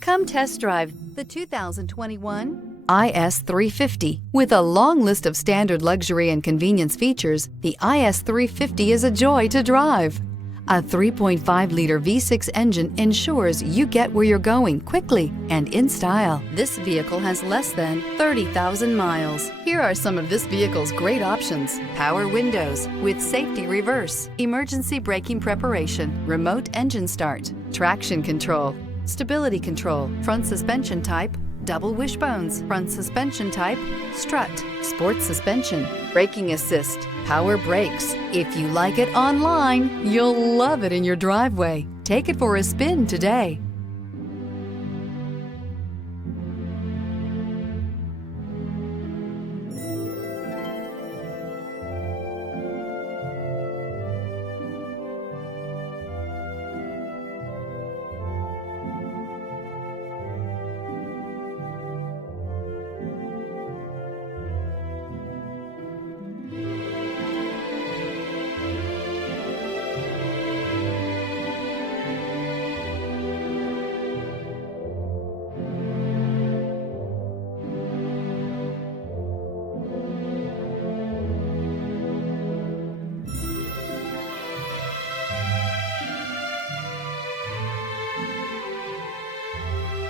Come test drive the 2021 IS350. With a long list of standard luxury and convenience features, the IS350 is a joy to drive. A 3.5-liter V6 engine ensures you get where you're going quickly and in style. This vehicle has less than 30,000 miles. Here are some of this vehicle's great options: power windows with safety reverse, emergency braking preparation, remote engine start, traction control, stability control, front suspension type, double wishbones, front suspension type, strut, sport suspension, braking assist, power brakes. If you like it online, you'll love it in your driveway. Take it for a spin today.